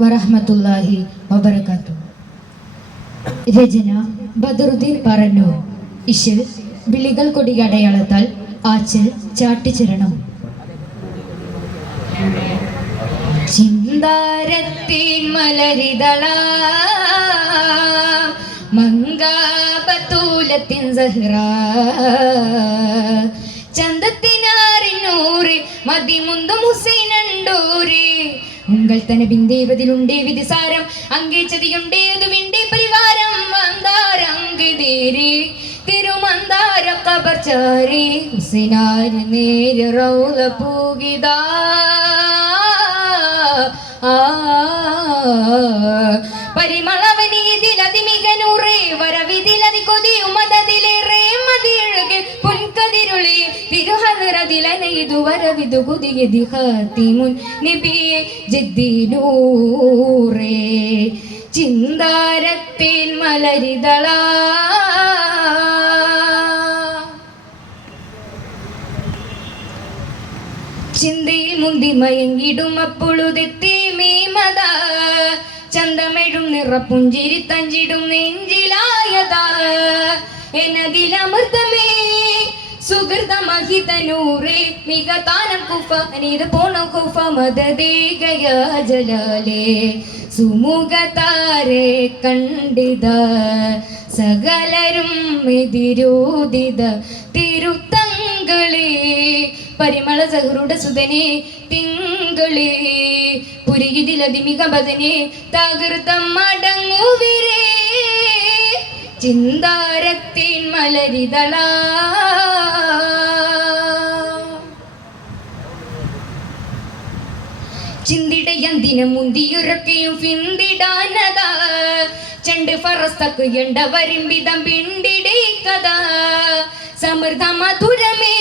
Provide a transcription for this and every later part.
വറഹ്മത്തുള്ളാഹി വബറകാതുഹു. രചന ബദറുദ്ദീൻ പറന്നൂർ. ഇശൽ വിളികൾ കൊടിയടയാളത്താൽ ആച്ചൽ ചാട്ടിച്ചിരണം. ചിന്താരത്തിൻ മലരിതള മങ്കാബത്തൂലത്തിൻ സഹ്റ ചന്തത്തിനാറിനൂറ് മതിമുന്തും ഹുസൈനണ്ടൂര് ഉങ്കൾ തന ബിന്ദേവതിലുണ്ടേ വിധിസാരം അങ്കേ ചതിയുണ്ടേ അതുവിണ്ടേ പരിവാരം മന്ദാരങ്കേരി തിരുമന്ദാര കബർച്ചാരി ഹുസൈനാര് നേര് റൗല പൂകിതാ പരിമളവനീതിലതിമികനൂറേ വരവിതിലതി കൊതിയുമതതിലേറെ മതിയഴകെ പൊൻകതിരുളി തിരുഹദറതിലനയിതു വരവിതു കുതിയതി ഖാതിമുൻ നബിയെ ജദ്ദിനൂറേ ചിന്താരത്തിൻ മലരിതള ചിന്തയിൽ മുന്തി മയങ്ങിടും അപ്പൊഴുതെത്തി മീമത ചന്തമെഴും നിറപ്പുഞ്ചിരി തഞ്ചിടും നെഞ്ചിലായതാ എന്നതിലമൃതമേ സുഹൃതമഹിതനൂറേ മികതാനം കുഫ അനീത് പോണ കുഫ മദദേഗയ ജലാലേ സുമുഖതാരെ കണ്ടിത സകലരും എതിരൂതിത തിരുത്തങ്ങളെ പരിമള സഹറുടെ സുതനെ തിങ്കളെ പുരികിതിലതിമിക ബദനെ തകർത്തം മടങ്ങുവിരേ ചിന്താരത്തിൻ മലരിതള ചിന്തിടയന്തിനം മുന്തിയുറക്കെയും പിന്തിടാനത ചണ്ട് ഫറസ്തക്ക് എണ്ട വരിമ്പിതം പിണ്ടിടേ കഥ സമൃദ്ധ മധുരമേ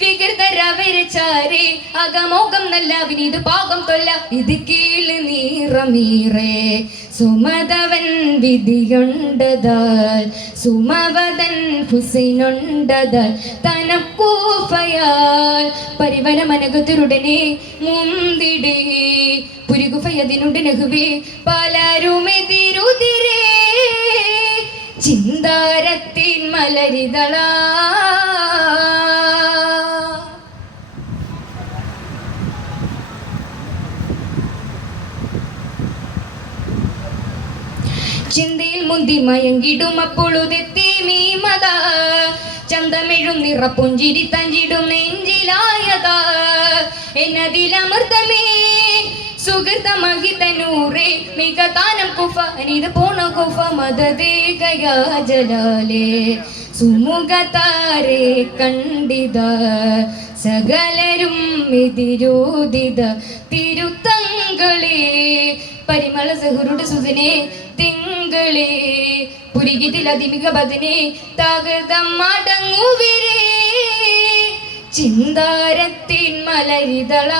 വികൃതരവരച്ചാരേ അകമോകം നല്ല വിനീത് പാകം തൊല്ല ഇത് കീഴ് നീറമീറേ സുമതവൻ വിധിയുണ്ടതാൽ സുമവതൻ ഹുസൈനുണ്ടതാൽ തനക്കൂഫയാൽ പരിവന മനകത്തിരുടനെ മുന്തിടേ പുരികുഫയതിനുടനഹുവേ പലരുമെതിരുതിരേ ചിന്താരത്തിൻ മലരിതള ചിന്തയിൽ മുന്തി മയങ്ങിടും അപ്പൊഴുതെത്തി മീമത ചന്തമെഴും നിറപ്പുഞ്ചിരി തഞ്ചിടും നെഞ്ചിലായതാ എന്നതിലമൃതമേ സുഹൃതമഹിതനൂറേ മികതാനം കുഫ അനീത് പോണ കുഫ മദദേഗയ ജലാലേ സുമുഖതാരെ കണ്ടിത സകലരും എതിരൂതിത തിരുത്തങ്ങളെ പരിമള സഹറുടെ സുതനെ തിങ്കളെ പുരികിതിലതിമിക ബദനെ തകർത്തം മടങ്ങുവിരേ ചിന്താരത്തിൻ മലരിതള